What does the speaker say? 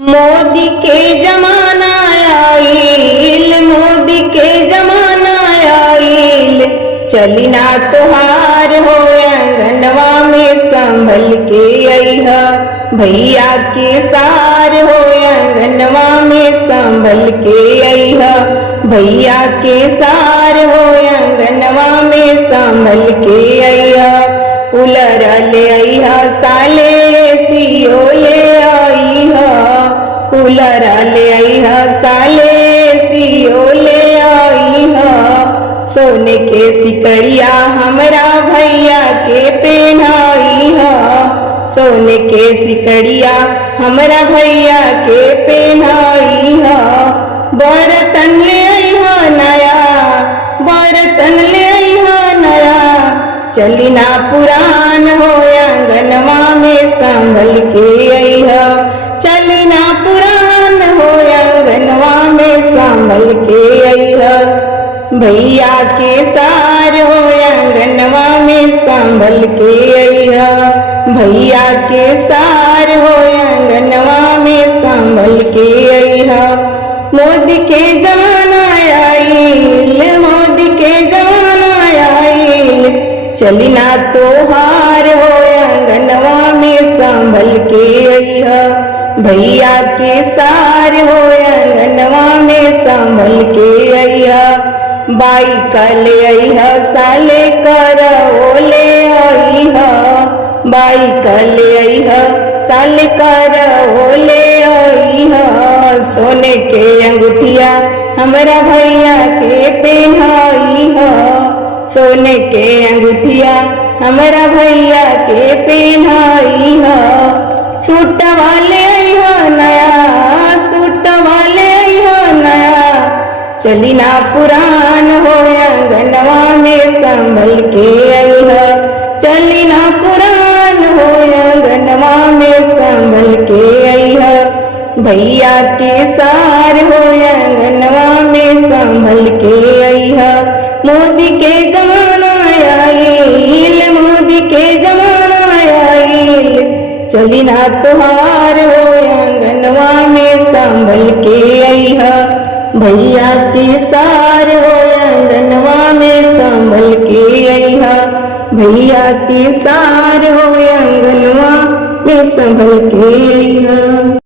मोदी के जमाना आइल, मोदी के जमाना आइल, चली ना तोहार हो अंगनवा में संभल के अइहा, भैया के सार हो अंगनवा में संभल के अइहा, भैया के सार हो अंगनवा में संभल के अइहा, उलर ले अइहा साले सियो ले अइहा, कूलर ले अइहा साले सियो ले अइहा, सोने के सिकड़िया हमरा भैया के पहनाइहा, सोने के सिकड़िया हमरा भैया के पहनाइहा, बर्तन ले अइहा नया, बर्तन ले अइहा नया, चली ना पुरान हो अंगनवा में संभल के अइहा, चली ना पुरान हो अंगनवा में संभल के अइहा, भैया के सार हो अंगनवा में संभल के अइहा, भैया के सार हो अंगनवा में संभल के अइहा, मोदी के जमाना आइल, मोदी के जमाना आइल, चली ना तोहार हो अंगनवा में संभल के अइहा, भैया के सार हो अंगनवा में संभल के अइहा, बाइक ले अइहा साले करओ ले अइहा, बाइक ले अइहा साले करओ ले अइहा, सोने के अंगूठिया हमरा भैया के पहनाइहा, सोने के अंगूठिया हमरा भैया के पहनाइहा, सूट वाले अइहा नया, सूट वाले अइहा नया, चली ना पुरान हो अंगनवा में संभल के अइहा, चली ना पुरान हो अंगनवा में संभल के अइहा, भैया के सार हो अंगनवा में संभल के अइहा, मोदी के जमाना आइल, मोदी के जमाना आइल, चली ना तोहार हो अंगनवा में संभल के अइहा, भैया के सार हो अंगनवा में संभल के अइहा, भैया के सार हो अंगनवा में संभल के अइहा।